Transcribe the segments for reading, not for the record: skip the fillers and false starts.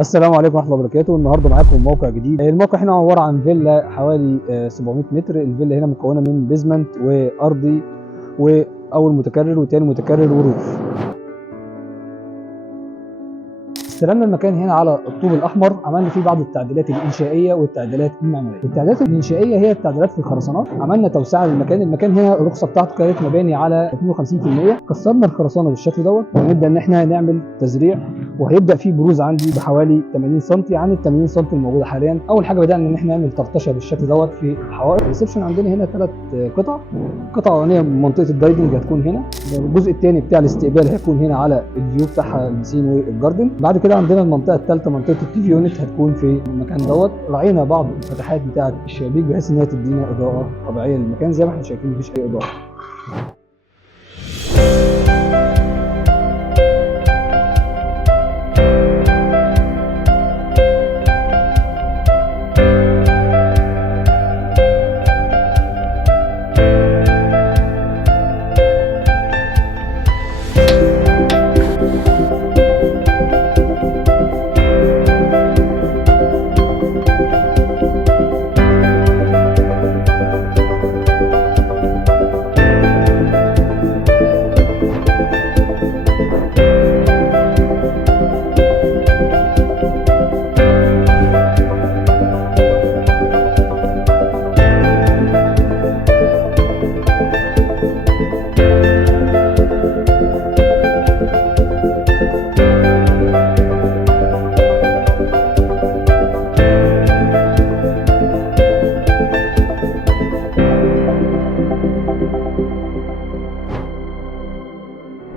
السلام عليكم ورحمه الله وبركاته. النهارده معاكم موقع جديد. الموقع هنا عباره عن فيلا حوالي 700 متر. الفيلا هنا مكونه من بيزمنت وارضي واول متكرر وتاني متكرر وروف. استلمنا المكان هنا على الطوب الاحمر، عملنا فيه بعض التعديلات الانشائيه والتعديلات المعماريه. التعديلات الانشائيه هي التعديلات في الخرسانات، عملنا توسعه للمكان. المكان هنا الرخصه بتاعته كانت مباني على 52%، كسرنا الخرسانه بالشكل دوت ونبدا ان احنا نعمل تزريع، وهيبدا فيه بروز عندي بحوالي 80 سم عن ال 80 سم الموجوده حاليا. اول حاجه بدانا ان احنا نعمل طرطشه بالشكل دوت في الحوائط. الريسبشن عندنا هنا 3 قطع. قطعه اولانيه منطقه الدايدنج هتكون هنا، الجزء الثاني بتاع الاستقبال هيكون هنا على الفيو بتاعها البسين والجاردن. بعد كده عندنا المنطقه الثالثه منطقه التي في يونت هتكون في المكان دوت. راعينا بعض الفتحات بتاعه الشبابيك بحيث ان هي تدينا اضاءه طبيعيه للمكان. زي ما احنا شايفين مفيش اي اضاءه.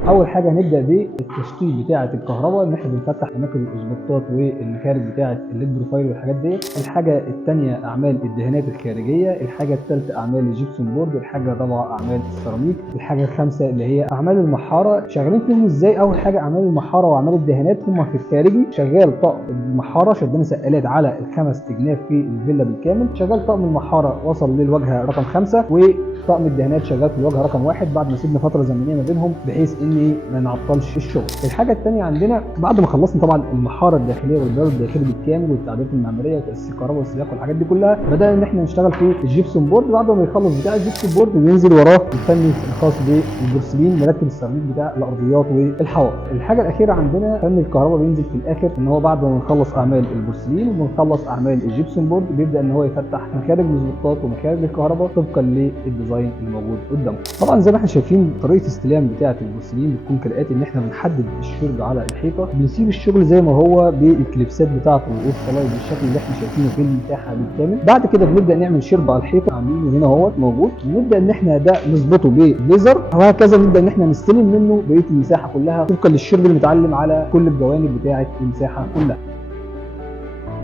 اول حاجه هنبدا بالتشطيب بتاعه الكهرباء، ان احنا بنفتح اماكن الاسبوتات والمخارج بتاعه الليد بروفايل والحاجات ديت. الحاجه الثانيه اعمال الدهانات الخارجيه. الحاجه الثالثه اعمال الجبسون بورد. الحاجه الرابعه اعمال السيراميك. الحاجه الخامسه اللي هي اعمال المحاره. شغالين فيهم ازاي؟ اول حاجه اعمال المحاره واعمال الدهانات هم في الخارجي. شغال طقم المحاره، شدنا سقالات على الخمس تجناب في الفيلا بالكامل. شغال طقم المحاره وصل للواجهه رقم 5، وطقم الدهانات شغال في الواجهه رقم 1 بعد ما سيبنا فتره زمنيه ما بينهم بحيث ان ما نعطلش الشغل. الحاجه الثانيه عندنا بعد ما خلصنا طبعا المحاره الداخليه والباب الداخلي بالكامل والتعديلات المعماريه وتاسيس الكهرباء والسباك والحاجات دي كلها، بدانا ان احنا نشتغل في الجبسون بورد. بعد ما يخلص بتاع الجبسون بورد بينزل وراه الفني الخاص بالبورسلين، مركب السيراميك بتاع الارضيات والحوائط. الحاجه الاخيره عندنا فن الكهرباء بينزل في الاخر، ان هو بعد ما نخلص اعمال البورسلين وبنخلص اعمال الجبسون بورد بيبدا ان هو يفتح مخارج الاسبوتات ومخارج الكهرباء طبقا للديزاين الموجود قدامه. طبعا زي ما احنا شايفين طريقه استلام بتاعه البورسلين بتكون كالاتي، ان احنا بنحدد الشرب على الحيطه، بنسيب الشغل زي ما هو بالكليبسات بتاعته والخلايط بالشكل اللي احنا شايفينه في المساحه بالكامل. بعد كده بنبدا نعمل شرب على الحيطه، عاملينه هنا اهوت موجود. بنبدا ان احنا ده نظبطه بليزر، وهكذا نبدا ان احنا نستلم منه بقيه المساحه كلها طبقا للشرب المتعلم على كل الجوانب بتاعه المساحه كلها.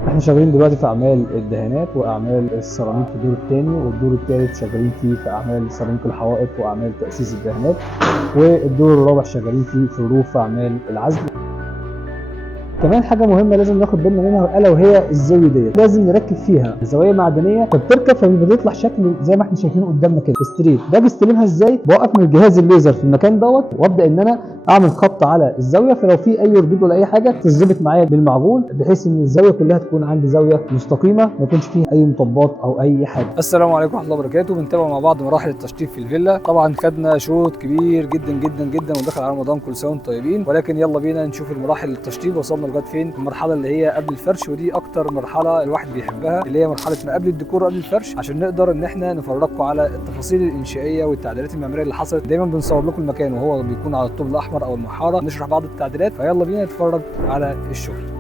احنا شغالين دلوقتي في اعمال الدهانات واعمال السيراميك في الدور الثاني، والدور الثالث شغالين فيه في اعمال سيراميك الحوائط واعمال تاسيس الدهانات، والدور الرابع شغالين فيه في الروف في اعمال العزل. كمان حاجه مهمه لازم ناخد بالنا منها الا وهي الزاويه ديت، لازم نركب فيها زوايا معدنيه فبتركب فبيطلع شكل زي ما احنا شايفينه قدامنا كده ستريت. ده بستلمها ازاي؟ بوقف من الجهاز الليزر في المكان دوت وابدا ان انا اعمل خط على الزاويه، فلو في اي ردود ولا اي حاجه تظبط معايا بالمعجون بحيث ان الزاويه كلها تكون عندي زاويه مستقيمه ما يكونش فيها اي مطبات او اي حاجه. السلام عليكم ورحمه الله وبركاته. بنتابع مع بعض مراحل التشطيب في الفيلا. طبعا خدنا شوط كبير جدا جدا جدا ودخل على رمضان، كل سنه وانتم طيبين. ولكن يلا بينا نشوف المراحل التشطيب وصلنا لغايه فين. المرحله اللي هي قبل الفرش، ودي اكتر مرحله الواحد بيحبها، اللي هي مرحله ما قبل الديكور قبل الفرش، عشان نقدر ان احنا نفرجكم على التفاصيل الانشائيه والتعديلات المعماريه اللي حصلت. دايما بنصور لكم المكان وهو بيكون على الطوب الاحمر او المحاره، نشرح بعض التعديلات. فيلا بينا نتفرج على الشغل.